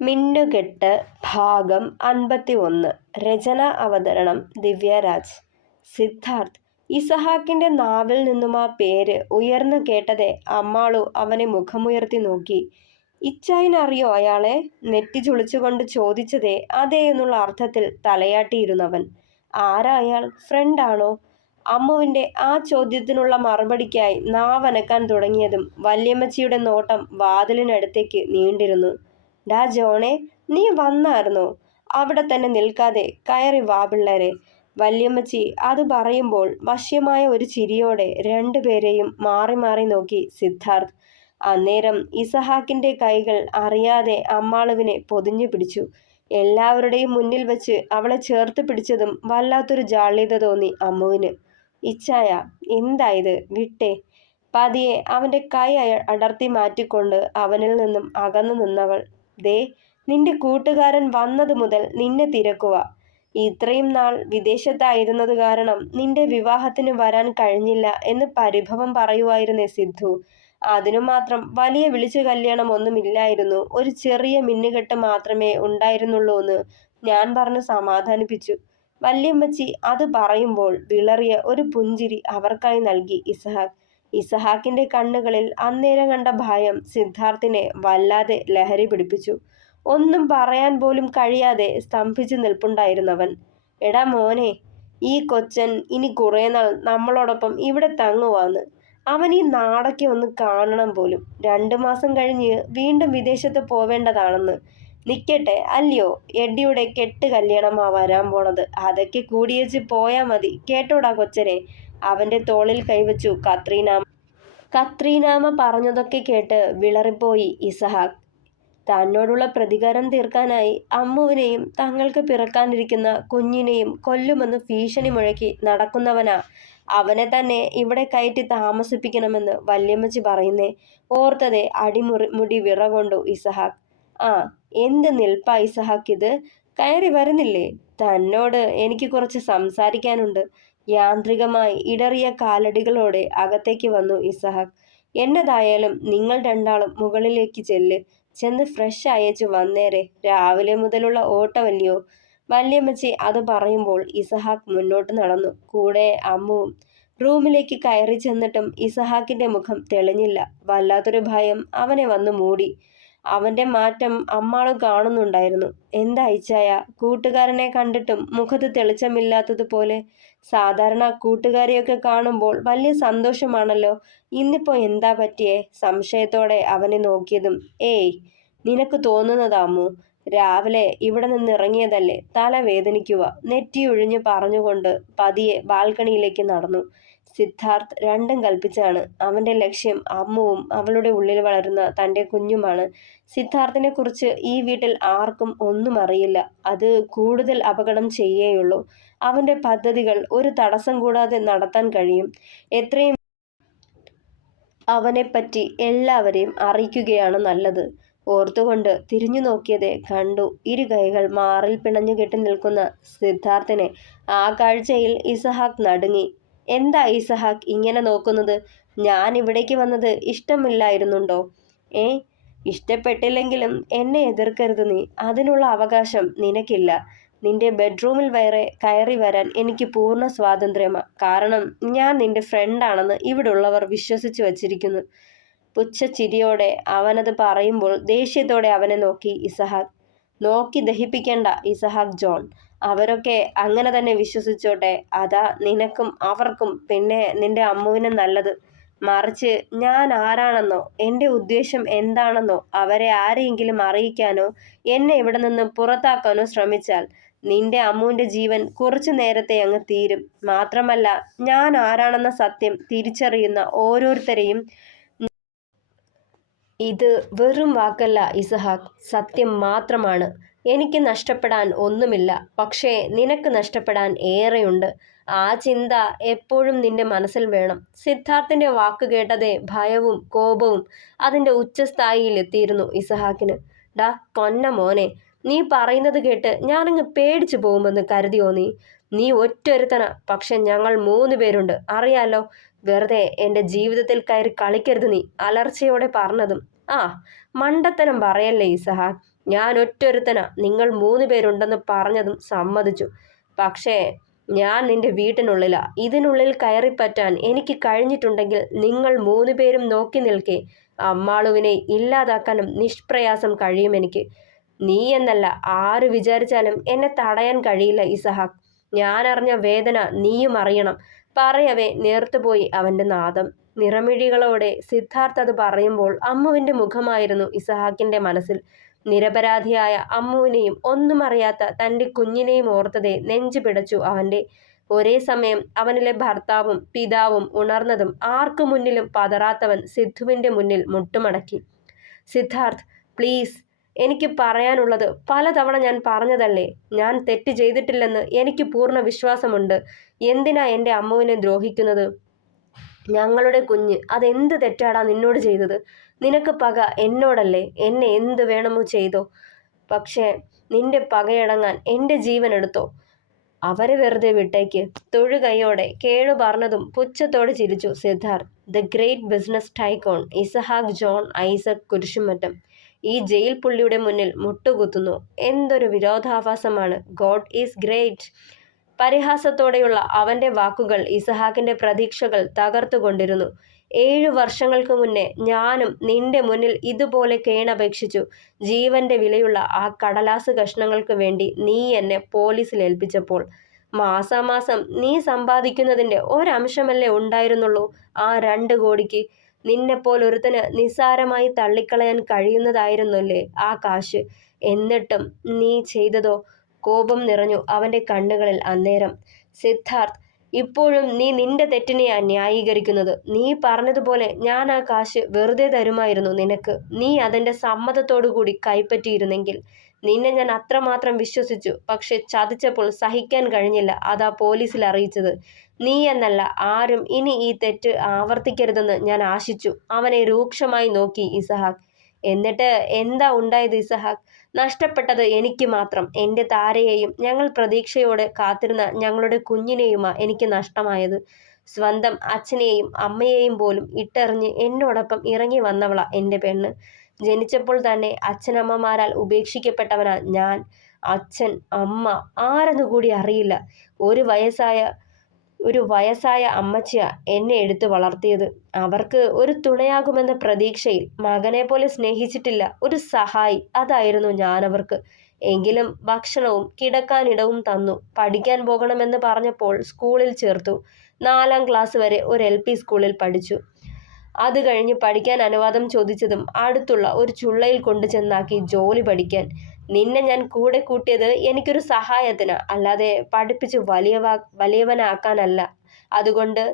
മിന്നുകെട്ട് ഭാഗം 51. രചന അവതരണം ദിവ്യരാജ്. സിദ്ധാർത്ഥ്. ഇസഹാക്കിന്റെ നാവിൽ നിന്നും ആ പേര് ഉയർന്നു കേട്ടതെ അമ്മാളു അവനെ മുഖമുയർത്തി നോക്കി. ഇച്ചായനറിയോ അയാളെ? നെറ്റി ചുളിച്ചുകൊണ്ട് ചോദിച്ചതേ അതേ എന്നുള്ള അർത്ഥത്തിൽ തലയാട്ടിയിരുന്നവൻ. ആരാ അയാൾ? ഫ്രണ്ടാണോ? അമ്മുവിന്റെ ആ ചോദ്യത്തിനുള്ള മറുപടിക്കായി നാവനക്കാൻ തുടങ്ങിയതും വല്യമ്മച്ചിയുടെ നോട്ടം വാതിലിനടുത്തേക്ക് നീണ്ടിരുന്നു. ഡാ ജോണേ, നീ വന്നായിരുന്നോ? അവിടെ തന്നെ നിൽക്കാതെ കയറി വാ പിള്ളേരെ. വല്യമ്മച്ചി അത് പറയുമ്പോൾ വശ്യമായ ഒരു ചിരിയോടെ രണ്ടുപേരെയും മാറി മാറി നോക്കി സിദ്ധാർത്ഥ്. അന്നേരം ഇസഹാക്കിന്റെ കൈകൾ അറിയാതെ അമ്മാളുവിനെ പൊതിഞ്ഞു പിടിച്ചു. എല്ലാവരുടെയും മുന്നിൽ വെച്ച് അവളെ ചേർത്ത് പിടിച്ചതും വല്ലാത്തൊരു ജാള്യത തോന്നി അമ്മുവിന്. ഇച്ചായ, എന്തായത്? വിട്ടേ. പതിയെ അവന്റെ കൈ അടർത്തി മാറ്റിക്കൊണ്ട് അവനിൽ നിന്നും അകന്നു നിന്നവൾ. ദേ, നിന്റെ കൂട്ടുകാരൻ വന്നത് മുതൽ നിന്നെ തിരക്കുക. ഇത്രയും നാൾ വിദേശത്തായിരുന്നത് കാരണം നിന്റെ വിവാഹത്തിന് വരാൻ കഴിഞ്ഞില്ല എന്ന് പരിഭവം പറയുമായിരുന്നേ സിദ്ധു. അതിനു മാത്രം വലിയ വിളിച്ചു കല്യാണം ഒന്നുമില്ലായിരുന്നു, ഒരു ചെറിയ മിന്നുകെട്ട് മാത്രമേ ഉണ്ടായിരുന്നുള്ളൂ എന്ന് ഞാൻ പറഞ്ഞു സമാധാനിപ്പിച്ചു. വല്യമ്മച്ചി അത് പറയുമ്പോൾ വിളറിയ ഒരു പുഞ്ചിരി അവർക്കായി നൽകി ഇസഹാക്ക്. ഇസഹാക്കിന്റെ കണ്ണുകളിൽ അന്നേരം കണ്ട ഭയം സിദ്ധാർത്ഥിനെ വല്ലാതെ ലഹരി പിടിപ്പിച്ചു. ഒന്നും പറയാൻ പോലും കഴിയാതെ സ്തംഭിച്ചു നിൽപ്പുണ്ടായിരുന്നവൻ. എടാ മോനെ, ഈ കൊച്ചൻ ഇനി കുറേ നാൾ നമ്മളോടൊപ്പം ഇവിടെ തങ്ങുവാന്ന്. അവൻ ഈ നാടൊക്കെ ഒന്ന് കാണണം പോലും. 2 മാസം കഴിഞ്ഞ് വീണ്ടും വിദേശത്ത് പോവേണ്ടതാണെന്ന്. നിക്കട്ടെ അല്ലയോ, എഡിയുടെ കെട്ട് കല്യാണമാ വരാൻ പോണത്. അതൊക്കെ കൂടിയേച്ച് പോയാ മതി കേട്ടോടാ കൊച്ചനെ. അവന്റെ തോളിൽ കൈവച്ചു കത്രീനാമ പറഞ്ഞതൊക്കെ കേട്ട് വിളറിപ്പോയി ഇസഹാക്ക്. തന്നോടുള്ള പ്രതികാരം തീർക്കാനായി അമ്മുവിനെയും തങ്ങൾക്ക് പിറക്കാനിരിക്കുന്ന കുഞ്ഞിനെയും കൊല്ലുമെന്ന് ഭീഷണി മുഴക്കി നടക്കുന്നവനാ. അവനെ തന്നെ ഇവിടെ കയറ്റി താമസിപ്പിക്കണമെന്ന് വല്യമ്മച്ചി പറയുന്നേ ഓർത്തതെ മുടി വിറകൊണ്ടു ഇസഹാക്ക്. ആ, എന്ത് നിൽപ്പാ ഇസഹാക്ക് ഇത്? കയറി വരുന്നില്ലേ? തന്നോട് എനിക്ക് കുറച്ച് സംസാരിക്കാനുണ്ട്. യാന്ത്രികമായി ഇടറിയ കാലടികളോടെ അകത്തേക്ക് വന്നു ഇസഹാക്ക്. എന്നതായാലും നിങ്ങൾ രണ്ടാളും മുകളിലേക്ക് ചെന്ന് ഫ്രഷ് അയച്ചു വന്നേരെ. രാവിലെ മുതലുള്ള ഓട്ടമല്ലയോ? വല്യമ്മച്ചി അത് പറയുമ്പോൾ ഇസഹാക്ക് മുന്നോട്ട് നടന്നു, കൂടെ അമ്മുവും. റൂമിലേക്ക് കയറി ചെന്നിട്ടും ഇസഹാക്കിന്റെ മുഖം തെളിഞ്ഞില്ല. വല്ലാത്തൊരു ഭയം അവനെ വന്നു മൂടി. അവന്റെ മാറ്റം അമ്മാളും കാണുന്നുണ്ടായിരുന്നു. എന്താ ഇച്ചായ, കൂട്ടുകാരനെ കണ്ടിട്ടും മുഖത്ത് തെളിച്ചമില്ലാത്തതുപോലെ? സാധാരണ കൂട്ടുകാരെയൊക്കെ കാണുമ്പോൾ വലിയ സന്തോഷമാണല്ലോ, ഇന്നിപ്പോ എന്താ പറ്റിയേ? സംശയത്തോടെ അവനെ നോക്കിയതും ഏയ്, നിനക്ക് തോന്നുന്നതാ അമ്മു. രാവിലെ ഇവിടെ നിന്ന് ഇറങ്ങിയതല്ലേ, തല വേദനിക്കുക. നെറ്റിയൊഴിഞ്ഞ് പറഞ്ഞുകൊണ്ട് പതിയെ ബാൽക്കണിയിലേക്ക് നടന്നു. സിദ്ധാർത്ഥ് രണ്ടും കൽപ്പിച്ചാണ്. അവന്റെ ലക്ഷ്യം അമ്മുവും അവളുടെ ഉള്ളിൽ വളരുന്ന തൻ്റെ കുഞ്ഞുമാണ്. സിദ്ധാർത്ഥിനെ കുറിച്ച് ഈ വീട്ടിൽ ആർക്കും ഒന്നും അറിയില്ല. അത് കൂടുതൽ അപകടം ചെയ്യേയുള്ളൂ. അവന്റെ പദ്ധതികൾ ഒരു തടസ്സം കൂടാതെ നടത്താൻ കഴിയും. എത്രയും അവനെപ്പറ്റി എല്ലാവരെയും അറിയിക്കുകയാണ് നല്ലത്. ഓർത്തുകൊണ്ട് തിരിഞ്ഞു നോക്കിയതെ കണ്ടു ഇരു കൈകൾ മാറിൽ പിണഞ്ഞു കെട്ടി നിൽക്കുന്ന സിദ്ധാർത്ഥിനെ. ആ കാഴ്ചയിൽ ഇസഹാക്ക് നടുങ്ങി. എന്താ ഇസഹാക്ക് ഇങ്ങനെ നോക്കുന്നത്? ഞാൻ ഇവിടേക്ക് വന്നത് ഇഷ്ടമില്ലായിരുന്നുണ്ടോ? ഇഷ്ടപ്പെട്ടില്ലെങ്കിലും എന്നെ എതിർക്കരുത് നീ. അതിനുള്ള അവകാശം നിനക്കില്ല. നിന്റെ ബെഡ്റൂമിൽ വരെ കയറി വരാൻ എനിക്ക് പൂർണ്ണ സ്വാതന്ത്ര്യമാ. കാരണം ഞാൻ നിന്റെ ഫ്രണ്ടാണെന്ന് ഇവിടെ ഉള്ളവർ വിശ്വസിച്ചു വച്ചിരിക്കുന്നു. പുച്ഛച്ചിരിയോടെ അവനത് പറയുമ്പോൾ ദേഷ്യത്തോടെ അവനെ നോക്കി ഇസഹാക്ക്. നോക്കി ദഹിപ്പിക്കണ്ട ഇസഹാക്ക് ജോൺ. അവരൊക്കെ അങ്ങനെ തന്നെ വിശ്വസിച്ചോട്ടെ. അതാ നിനക്കും അവർക്കും പിന്നെ നിന്റെ അമ്മുവിനും നല്ലത്. മറിച്ച് ഞാൻ ആരാണെന്നോ എൻ്റെ ഉദ്ദേശം എന്താണെന്നോ അവരെ ആരെയെങ്കിലും അറിയിക്കാനോ എന്നെ ഇവിടെ നിന്ന് പുറത്താക്കാനോ ശ്രമിച്ചാൽ നിന്റെ അമ്മുവിൻ്റെ ജീവൻ കുറച്ചു നേരത്തെ അങ്ങ് തീരും. മാത്രമല്ല, ഞാൻ ആരാണെന്ന സത്യം തിരിച്ചറിയുന്ന ഓരോരുത്തരെയും. ഇത് വെറും വാക്കല്ല ഇസഹാക്ക്, സത്യം മാത്രമാണ്. എനിക്ക് നഷ്ടപ്പെടാൻ ഒന്നുമില്ല, പക്ഷേ നിനക്ക് നഷ്ടപ്പെടാൻ ഏറെയുണ്ട്. ആ ചിന്ത എപ്പോഴും നിന്റെ മനസ്സിൽ വേണം. സിദ്ധാർത്ഥിന്റെ വാക്ക് കേട്ടതേ ഭയവും കോപവും അതിൻ്റെ ഉച്ചസ്ഥായിയിലെത്തിയിരുന്നു ഇസഹാക്കിന്. ഡാ കൊന്ന മോനെ, നീ പറയുന്നത് കേട്ട് ഞാനങ്ങ് പേടിച്ചു പോകുമെന്ന് കരുതിയോ നീ? നീ ഒറ്റൊരുത്തനാ, പക്ഷെ ഞങ്ങൾ 3 പേരുണ്ട്, അറിയാലോ. വെറുതെ എൻ്റെ ജീവിതത്തിൽ കയറി കളിക്കരുത് നീ. അലർച്ചയോടെ പറഞ്ഞതും ആ, മണ്ടത്തരം പറയല്ലേ ഇസഹാക്ക്. ഞാൻ ഒറ്റൊരുത്തനാ നിങ്ങൾ 3 പേരുണ്ടെന്ന് പറഞ്ഞതും സമ്മതിച്ചു. പക്ഷേ ഞാൻ നിന്റെ വീട്ടിനുള്ളിലാ. ഇതിനുള്ളിൽ കയറിപ്പറ്റാൻ എനിക്ക് കഴിഞ്ഞിട്ടുണ്ടെങ്കിൽ നിങ്ങൾ 3 പേരും നോക്കി നിൽക്കെ അമ്മാളുവിനെ ഇല്ലാതാക്കാനും നിഷ്പ്രയാസം കഴിയുമെനിക്ക്. നീ എന്നല്ല ആര് വിചാരിച്ചാലും എന്നെ തടയാൻ കഴിയില്ല ഇസഹാക്ക്. ഞാൻ അറിഞ്ഞ വേദന നീയും അറിയണം. പറയവേ നേർത്തുപോയി അവന്റെ നാദം. നിറമിഴികളോടെ സിദ്ധാർത്ഥ് അത് പറയുമ്പോൾ അമ്മുവിന്റെ മുഖമായിരുന്നു ഇസഹാക്കിന്റെ മനസ്സിൽ. നിരപരാധിയായ അമ്മുവിനെയും ഒന്നും അറിയാത്ത തന്റെ കുഞ്ഞിനെയും ഓർത്തതേ നെഞ്ചു പിടച്ചു അവന്റെ. ഒരേ സമയം അവനിലെ ഭർത്താവും പിതാവും ഉണർന്നതും ആർക്കു മുന്നിലും പതറാത്തവൻ സിദ്ധുവിന്റെ മുന്നിൽ മുട്ടുമടക്കി. സിദ്ധാർത്ഥ്, പ്ലീസ്, എനിക്ക് പറയാനുള്ളത് പലതവണ ഞാൻ പറഞ്ഞതല്ലേ. ഞാൻ തെറ്റ് ചെയ്തിട്ടില്ലെന്ന് എനിക്ക് പൂർണ്ണ വിശ്വാസമുണ്ട്. എന്തിനാ എൻ്റെ അമ്മുവിനെ ദ്രോഹിക്കുന്നത്? ഞങ്ങളുടെ കുഞ്ഞ് അതെന്ത് തെറ്റാടാ നിന്നോട് ചെയ്തത്? നിനക്ക് പക എന്നോടല്ലേ? എന്നെ എന്ത് വേണമോ ചെയ്തോ. പക്ഷേ നിന്റെ പകയടങ്ങാൻ എൻ്റെ ജീവൻ എടുത്തോ. അവരെ വെറുതെ വിട്ടേക്ക്. തൊഴുകൈയോടെ കേളു പറഞ്ഞതും പുച്ഛത്തോടെ ചിരിച്ചു Siddharth. The great business tycoon Isahak John Isaac Kurishumattam ഈ ജയിൽ പുള്ളിയുടെ മുന്നിൽ മുട്ടുകുത്തുന്നു. എന്തൊരു വിരോധാഭാസമാണ്. God is great. പരിഹാസത്തോടെയുള്ള അവന്റെ വാക്കുകൾ ഇസഹാക്കിന്റെ പ്രതീക്ഷകൾ തകർത്തുകൊണ്ടിരുന്നു. 7 വർഷങ്ങൾക്ക് മുന്നേ ഞാനും നിന്റെ മുന്നിൽ ഇതുപോലെ കേണപേക്ഷിച്ചു. ജീവന്റെ വിലയുള്ള ആ കടലാസ് കഷ്ണങ്ങൾക്ക് വേണ്ടി നീ എന്നെ പോലീസിൽ ഏൽപ്പിച്ചപ്പോൾ മാസാമാസം നീ സമ്പാദിക്കുന്നതിന്റെ ഒരംശമല്ലേ ഉണ്ടായിരുന്നുള്ളൂ ആ 2 കോടിക്ക്. നിന്നെപ്പോലൊരുത്തന് നിസ്സാരമായി തള്ളിക്കളയാൻ കഴിയുന്നതായിരുന്നല്ലേ ആ കാശ്. എന്നിട്ടും നീ ചെയ്തതോ? കോപം നിറഞ്ഞു അവന്റെ കണ്ണുകളിൽ അന്നേരം. സിദ്ധാർത്ഥ്, ഇപ്പോഴും നീ നിന്റെ തെറ്റിനെയാ ന്യായീകരിക്കുന്നത്. നീ പറഞ്ഞതുപോലെ ഞാൻ ആ കാശ് വെറുതെ തരുമായിരുന്നു നിനക്ക്. നീ അതിന്റെ സമ്മതത്തോടുകൂടി കൈപ്പറ്റിയിരുന്നെങ്കിൽ. നിന്നെ ഞാൻ അത്രമാത്രം വിശ്വസിച്ചു. പക്ഷെ ചതിച്ചപ്പോൾ സഹിക്കാൻ കഴിഞ്ഞില്ല. അതാ പോലീസിൽ അറിയിച്ചത്. നീ എന്നല്ല ആരും ഇനി ഈ തെറ്റ് ആവർത്തിക്കരുതെന്ന് ഞാൻ ആശിച്ചു. അവനെ രൂക്ഷമായി നോക്കി ഇസഹാക്ക്. എന്നിട്ട് എന്താ ഉണ്ടായത് ഇസഹാക്ക്? നഷ്ടപ്പെട്ടത് എനിക്ക് മാത്രം. എൻ്റെ താരയെയും ഞങ്ങൾ പ്രതീക്ഷയോടെ കാത്തിരുന്ന ഞങ്ങളുടെ കുഞ്ഞിനെയുമാ എനിക്ക് നഷ്ടമായത്. സ്വന്തം അച്ഛനെയും അമ്മയെയും പോലും ഇട്ടെറിഞ്ഞ് എന്നോടൊപ്പം ഇറങ്ങി വന്നവളാ എൻ്റെ പെണ്ണ്. ജനിച്ചപ്പോൾ തന്നെ അച്ഛനമ്മമാരാൽ ഉപേക്ഷിക്കപ്പെട്ടവനാ ഞാൻ. അച്ഛൻ അമ്മ ആരെന്നു കൂടി അറിയില്ല. ഒരു വയസ്സായ അമ്മച്ചിയാ എന്നെ എടുത്തു വളർത്തിയത്. അവർക്ക് ഒരു തുണയാകുമെന്ന പ്രതീക്ഷയിൽ. മകനെ പോലെ സ്നേഹിച്ചിട്ടില്ല. ഒരു സഹായി, അതായിരുന്നു ഞാനവർക്ക്. എങ്കിലും ഭക്ഷണവും കിടക്കാനിടവും തന്നു. പഠിക്കാൻ പോകണമെന്ന് പറഞ്ഞപ്പോൾ സ്കൂളിൽ ചേർത്തു. 4ാം ക്ലാസ് വരെ ഒരു LP സ്കൂളിൽ പഠിച്ചു. അത് കഴിഞ്ഞ് പഠിക്കാൻ അനുവാദം ചോദിച്ചതും അടുത്തുള്ള ഒരു ചുള്ളയിൽ കൊണ്ടു ചെന്നാക്കി ജോലി പഠിക്കാൻ. നിന്നെ ഞാൻ കൂടെ കൂട്ടിയത് എനിക്കൊരു സഹായത്തിനാ, അല്ലാതെ പഠിപ്പിച്ച് വലിയവനാക്കാനല്ല. അതുകൊണ്ട്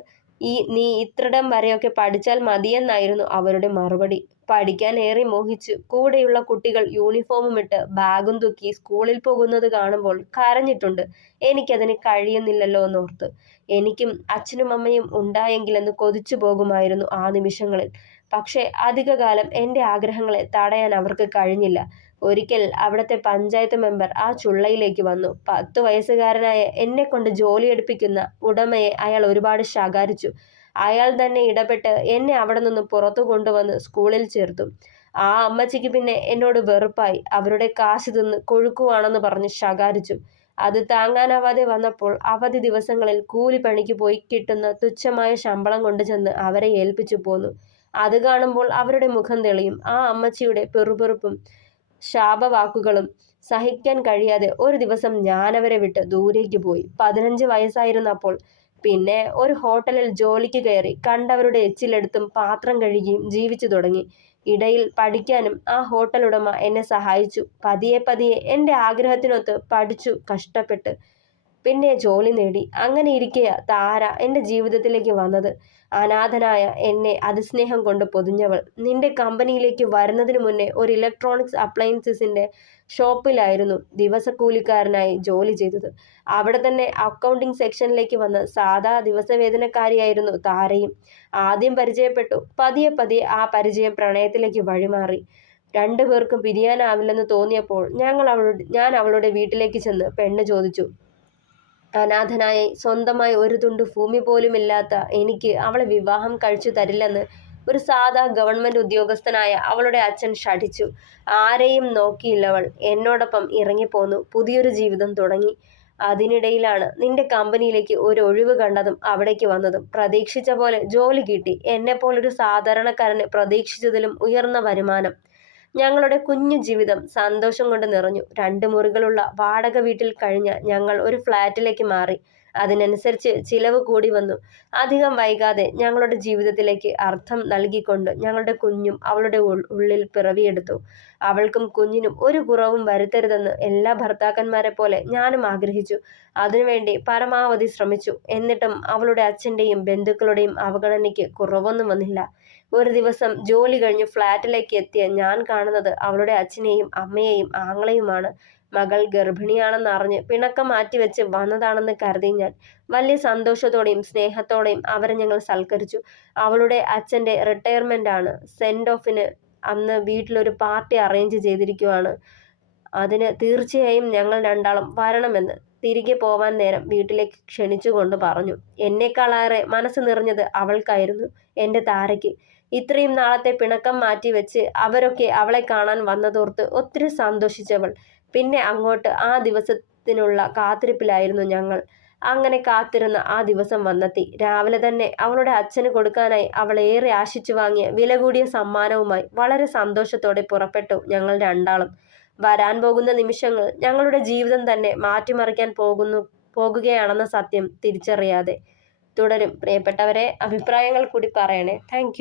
നീ ഇത്രടം വരെയൊക്കെ പഠിച്ചാൽ മതിയെന്നായിരുന്നു അവരുടെ മറുപടി. പഠിക്കാൻ ഏറെ മോഹിച്ചു കൂടെയുള്ള കുട്ടികൾ യൂണിഫോമും ഇട്ട് ബാഗും തൂക്കി സ്കൂളിൽ പോകുന്നത് കാണുമ്പോൾ കരഞ്ഞിട്ടുണ്ട്. എനിക്കതിന് കഴിയുന്നില്ലല്ലോ എന്നോർത്ത്. എനിക്കും അച്ഛനും അമ്മയും ഉണ്ടായെങ്കിലെന്ന് കൊതിച്ചു പോകുമായിരുന്നു ആ നിമിഷങ്ങളിൽ. പക്ഷേ അധികകാലം എൻ്റെ ആഗ്രഹങ്ങളെ തടയാൻ അവർക്ക് കഴിഞ്ഞില്ല. ഒരിക്കൽ അവിടുത്തെ പഞ്ചായത്ത് മെമ്പർ ആ ചുള്ളയിലേക്ക് വന്നു. 10 വയസ്സുകാരനായ എന്നെക്കൊണ്ട് ജോലിയെടുപ്പിക്കുന്ന ഉടമയെ അയാൾ ഒരുപാട് ശകാരിച്ചു. അയാൾ തന്നെ ഇടപെട്ട് എന്നെ അവിടെ നിന്ന് പുറത്തു കൊണ്ടുവന്ന് സ്കൂളിൽ ചേർത്തു. ആ അമ്മച്ചിക്ക് പിന്നെ എന്നോട് വെറുപ്പായി. അവരുടെ കാശ് തിന്ന് കൊഴുക്കുവാണെന്ന് പറഞ്ഞ് ശകാരിച്ചു. അത് താങ്ങാനാവാതെ വന്നപ്പോൾ അവധി ദിവസങ്ങളിൽ കൂലിപ്പണിക്ക് പോയി കിട്ടുന്ന തുച്ഛമായ ശമ്പളം കൊണ്ട് ചെന്ന് അവരെ ഏൽപ്പിച്ചു പോന്നു. അത് കാണുമ്പോൾ അവരുടെ മുഖം തെളിയും. ആ അമ്മച്ചിയുടെ പെറുപെറുപ്പും ശാപവാക്കുകളും സഹിക്കാൻ കഴിയാതെ ഒരു ദിവസം ഞാനവരെ വിട്ട് ദൂരേക്ക് പോയി. 15 വയസ്സായിരുന്നപ്പോൾ. പിന്നെ ഒരു ഹോട്ടലിൽ ജോലിക്ക് കയറി. കണ്ടവരുടെ എച്ചിലെടുത്തും പാത്രം കഴുകിയും ജീവിച്ചു തുടങ്ങി. ഇടയിൽ പഠിക്കാനും ആ ഹോട്ടൽ ഉടമ എന്നെ സഹായിച്ചു. പതിയെ പതിയെ എൻ്റെ ആഗ്രഹത്തിനൊത്ത് പഠിച്ചു കഷ്ടപ്പെട്ട്. പിന്നെ ജോലി നേടി. അങ്ങനെ ഇരിക്കെയാ താര എൻ്റെ ജീവിതത്തിലേക്ക് വന്നത്. അനാഥനായ എന്നെ അതിസ്നേഹം കൊണ്ട് പൊതിഞ്ഞവൾ. നിന്റെ കമ്പനിയിലേക്ക് വരുന്നതിന് മുന്നേ ഒരു ഇലക്ട്രോണിക്സ് അപ്ലയൻസസിൻ്റെ ഷോപ്പിലായിരുന്നു ദിവസക്കൂലിക്കാരനായി ജോലി ചെയ്തത്. അവിടെ തന്നെ അക്കൗണ്ടിംഗ് സെക്ഷനിലേക്ക് വന്ന് സാധാ ദിവസവേതനക്കാരിയായിരുന്നു താരയും. ആദ്യം പരിചയപ്പെട്ടു. പതിയെ പതിയെ ആ പരിചയം പ്രണയത്തിലേക്ക് വഴിമാറി. 2 പേർക്കും പിരിയാനാവില്ലെന്ന് തോന്നിയപ്പോൾ ഞാൻ അവളുടെ വീട്ടിലേക്ക് ചെന്ന് പെണ്ണ് ചോദിച്ചു. അനാഥനായി സ്വന്തമായി ഒരു തുണ്ട് ഭൂമി പോലുമില്ലാത്ത എനിക്ക് അവളെ വിവാഹം കഴിച്ചു തരില്ലെന്ന് ഒരു സാധാ ഗവൺമെന്റ് ഉദ്യോഗസ്ഥനായ അവളുടെ അച്ഛൻ ശഠിച്ചു. ആരെയും നോക്കിയില്ലവൾ. എന്നോടൊപ്പം ഇറങ്ങിപ്പോന്നു. പുതിയൊരു ജീവിതം തുടങ്ങി. അതിനിടയിലാണ് നിന്റെ കമ്പനിയിലേക്ക് ഒരു ഒഴിവ് കണ്ടതും അവിടേക്ക് വന്നതും. പ്രതീക്ഷിച്ച പോലെ ജോലി കിട്ടി. എന്നെപ്പോലൊരു സാധാരണക്കാരന് പ്രതീക്ഷിച്ചതിലും ഉയർന്ന വരുമാനം. ഞങ്ങളുടെ കുഞ്ഞു ജീവിതം സന്തോഷം കൊണ്ട് നിറഞ്ഞു. 2 മുറികളുള്ള വാടക വീട്ടിൽ കഴിഞ്ഞ ഞങ്ങൾ ഒരു ഫ്ലാറ്റിലേക്ക് മാറി. അതിനനുസരിച്ച് ചിലവ് കൂടി വന്നു. അധികം വൈകാതെ ഞങ്ങളുടെ ജീവിതത്തിലേക്ക് അർത്ഥം നൽകിക്കൊണ്ട് ഞങ്ങളുടെ കുഞ്ഞും അവളുടെ ഉള്ളിൽ പിറവിയെടുത്തു. അവൾക്കും കുഞ്ഞിനും ഒരു കുറവും വരുത്തരുതെന്ന് എല്ലാ ഭർത്താക്കന്മാരെ പോലെ ഞാനും ആഗ്രഹിച്ചു. അതിനുവേണ്ടി പരമാവധി ശ്രമിച്ചു. എന്നിട്ടും അവളുടെ അച്ഛൻ്റെയും ബന്ധുക്കളുടെയും അവഗണനയ്ക്ക് കുറവൊന്നും വന്നില്ല. ഒരു ദിവസം ജോലി കഴിഞ്ഞ് ഫ്ലാറ്റിലേക്ക് എത്തിയ ഞാൻ കാണുന്നത് അവളുടെ അച്ഛനെയും അമ്മയെയും ആങ്ങളെയുമാണ്. മകൾ ഗർഭിണിയാണെന്നറിഞ്ഞ് പിണക്കം മാറ്റിവെച്ച് വന്നതാണെന്ന് കരുതി ഞാൻ. വലിയ സന്തോഷത്തോടെയും സ്നേഹത്തോടെയും അവരെ ഞങ്ങൾ സൽക്കരിച്ചു. അവളുടെ അച്ഛൻ്റെ റിട്ടയർമെൻ്റ് ആണ്. സെൻഡ് ഓഫിന് അന്ന് വീട്ടിലൊരു പാർട്ടി അറേഞ്ച് ചെയ്തിരിക്കുവാണ്. അതിന് തീർച്ചയായും ഞങ്ങൾ 2ആളും വരണമെന്ന്. തിരികെ പോവാൻ നേരം വീട്ടിലേക്ക് ക്ഷണിച്ചുകൊണ്ട് പറഞ്ഞു. എന്നേക്കാളേറെ മനസ്സ് നിറഞ്ഞത് അവൾക്കായിരുന്നു, എൻ്റെ താരയ്ക്ക്. ഇത്രയും നാളത്തെ പിണക്കം മാറ്റിവെച്ച് അവരൊക്കെ അവളെ കാണാൻ വന്നതോർത്ത് ഒത്തിരി സന്തോഷിച്ചവൾ. പിന്നെ അങ്ങോട്ട് ആ ദിവസത്തിനുള്ള കാത്തിരിപ്പിലായിരുന്നു ഞങ്ങൾ. അങ്ങനെ കാത്തിരുന്ന ആ ദിവസം വന്നെത്തി. രാവിലെ തന്നെ അവളുടെ അച്ഛന് കൊടുക്കാനായി അവൾ ഏറെ ആശിച്ചു വാങ്ങിയ വില കൂടിയ സമ്മാനവുമായി വളരെ സന്തോഷത്തോടെ പുറപ്പെട്ടു ഞങ്ങൾ 2ആളും. വരാൻ പോകുന്ന നിമിഷങ്ങൾ ഞങ്ങളുടെ ജീവിതം തന്നെ മാറ്റിമറിക്കാൻ പോകുകയാണെന്ന സത്യം തിരിച്ചറിയാതെ. തുടരും. പ്രിയപ്പെട്ടവരെ, അഭിപ്രായങ്ങൾ കൂടി പറയണേ. താങ്ക്